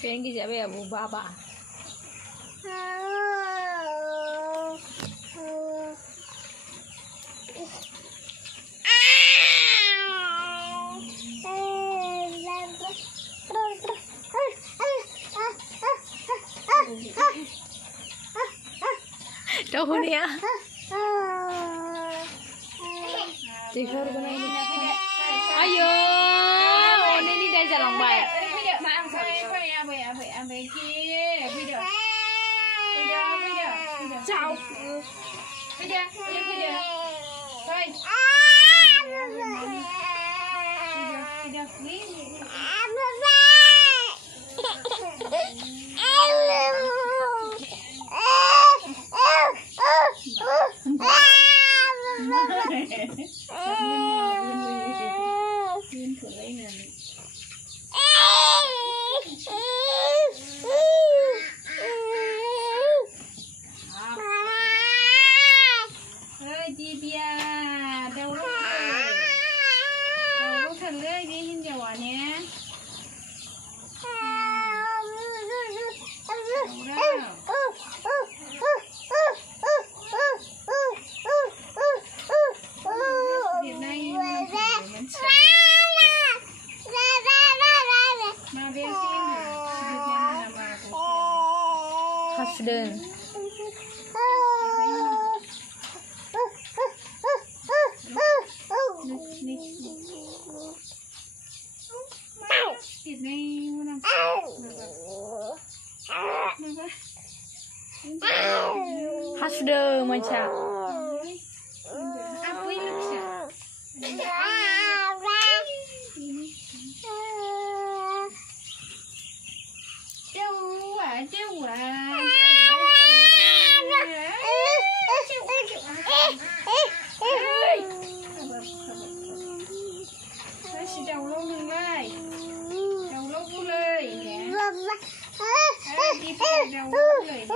Pengen jabe abu baba. Đâu nè. Chị khơi bên này. Ayo, ini đi đây jalan baik. Về kia bây giờ chào bây giờ thôi bây giờ Hasden Hasden macam đầu lâu đừng ơi, đầu lâu vui lời nè, đi theo đầu vui lời nè.